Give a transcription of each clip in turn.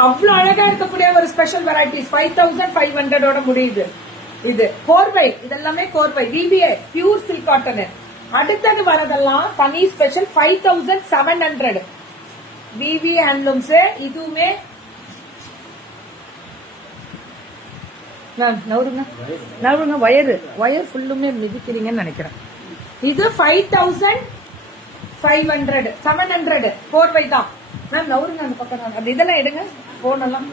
அவ்வளவு அழகா இருக்கக்கூடிய ஒரு ஸ்பெஷல் வெரைட்டிஸ் 5500 முடியுது. இது கோர்வை, இதெல்லாமே கோர்வை விவிஏ பியூர் சில்க் காட்டன். அடுத்தது வரதெல்லாம் தனி ஸ்பெஷல் 5700 விவி ஹேண்ட்லூம்ஸ். இதுவுமே நவருங்க வயர் ஃபுல்லுமே மிதிக்கிறீங்கன்னு நினைக்கிறேன். இது 5500 700 கோர்வை தான் மேம். நவருங்க அந்த பக்கம் அந்த இதெல்லாம் எடுங்க, போன் எல்லாம்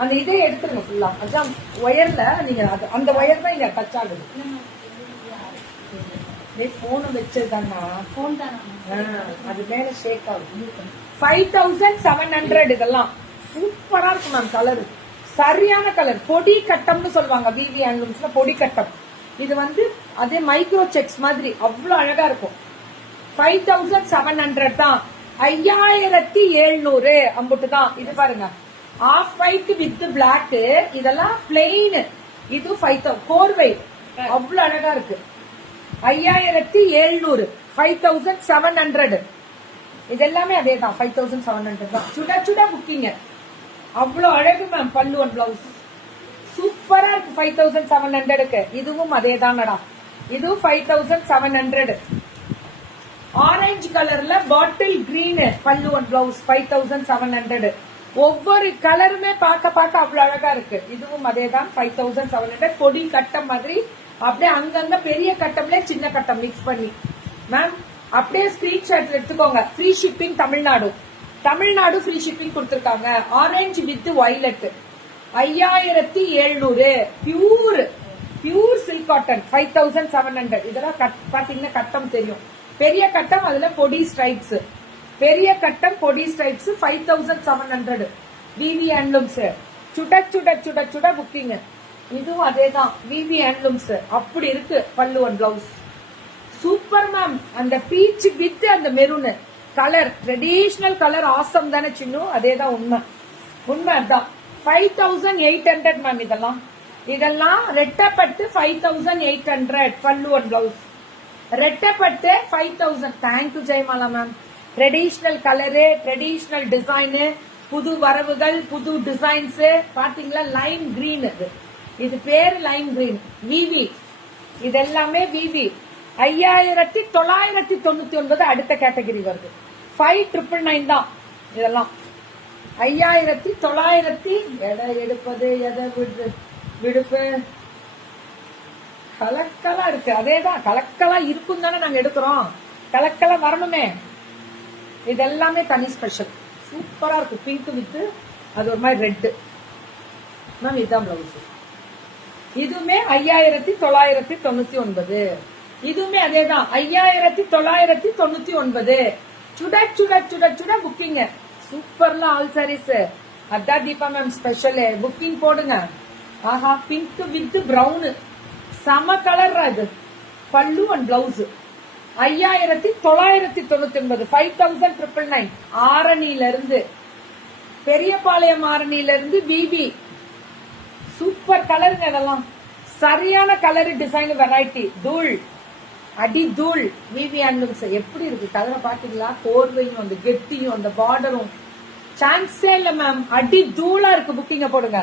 அந்த இதே எடுத்துருங்க ஃபுல்லா. அதான் ஒயர்ல நீங்க அந்த ஒயர் தான் இங்க டச் ஆகுது. போன் வச்சதுதானா? போன் தான் அது மேல ஷேக் ஆகுது. 5700 இதெல்லாம் சூப்பரா இருக்கும் மேம். கலர் சரியான கலர், பொடி கட்டம்னு சொல்லுவாங்க விவி ஹேண்ட்லூம்ஸ்ல, பொடி கட்டம். இது வந்து அதே மைக்ரோ செக்ஸ் மாதிரி அவ்வளவு அழகா இருக்கும். 5700 தான். 5700 அம்புட்டு தான். இது பாருங்க, ஆஃப் ஒயிட் வித் பிளாக், இதெல்லாம் பிளெயின். இது 5000 கோர்வை அவ்வளவு அழகா இருக்கு. 5700 5700 இதெல்லாமே அதே தான். 5700 தான். சுட சுட புக்கிங்க அவ்வளவு அழகு மேம். பல்லு ஒன் பிளவுஸ் சூப்பரா இருக்கு 5700க்கு. இதுவும் அதே தானடா. இது 5700. ஆரஞ்சு கலர்ல பாட்டில் கிரீன் பல்லு ஒன் பிளவுஸ் 5700. ஒவ்வொரு கலருமே பார்க்க பார்க்க அவ்வளவு அழகா இருக்கு. இதுவும் அதே தான் 5700. கொடி கட்டம் மாதிரி அப்படியே அங்கங்க பெரிய கட்டம்ல சின்ன கட்டம் மிக்ஸ் பண்ணி மேம். அப்படியே ஸ்கிரீன்ஷாட் எடுத்துக்கோங்க. Free shipping Tamil Nadu free shipping கொடுத்திருக்காங்க. Orange with violet 5700 pure silk cotton 5700. இதெல்லாம் பாத்தீங்கன்னா கட்டம் தெரியும். பெரிய கட்டம், அதுல பொடி ஸ்ட்ரைப்ஸ். பெரிய கட்டம் பொடி ஸ்ட்ரைப்ஸ் 5700 விவி ஹேண்ட்லூம்ஸ். சுட சுட சுட சுட புக்கிங். இதுவும் அதேதான் விவி ஹேண்ட்லூம்ஸ். அப்படி இருக்கு பல்லு ஒன் பிளவுஸ். Super ma'am. அந்த பீச் வித் அந்த maroon colour, traditional colour awesome தானே சின்ன. அதேதான் உண்மை அதான். 5800 மேம். இதெல்லாம் ரெட்டப்பட்டு 5800 பல்லு ஒன் பிளவுஸ். ரெட்டப்பட்டு 5000. Thank you Jayamala ma'am. Traditional colour, traditional design, புது வரவுகள், புது டிசைன்ஸ். பாத்தீங்களா லைம் கிரீன். இது பேரு லைம் கிரீன் விவி. இதெல்லாமே விவி. 5999 அடுத்த கேட்டகரி வருது. 5999 தான் இதெல்லாம். 5900 எதை எடுப்பது எதை விடுப்பு கலக்கலா இருக்கு. அதேதான் கலக்கலா இருக்கும் தானே நாங்க எடுக்கிறோம். கலக்கலா வரணுமே. இதெல்லாமே தனி ஸ்பெஷல். சூப்பரா இருக்கு. பிங்க் வித் அது ஒரு மாதிரி ரெட் மேம். இதுதான் பிளவுஸ். இதுவுமே 5999. இதுவுமே அதேதான் 5999. சுட சுட சுட சுட புக்கிங். சூப்பர்ல ஆல் சாரீஸ். அதான் தீபா மேம் ஸ்பெஷல். புக்கிங் போடுங்க. ஆஹா, பிங்க் வித் பிரவுன் சம கலர். அது பல்லு அண்ட் பிளவுஸ் 5999. 5999 ஆரணியில இருந்து, பெரியபாளையம் ஆரணியில இருந்து விவி. சூப்பர் கலருங்க இதெல்லாம். சரியான கலர், டிசைன், வெரைட்டி. தூள் அடி தூள் விவி ஹேண்ட்லூம்ஸ். எப்படி இருக்கு கலரை பாத்தீங்களா? கோர்வையும் அந்த கெட்டியும் அந்த பார்டரும் சான்ஸே இல்ல மேம். அடி தூளா இருக்கு. புக்கிங்க போடுங்க.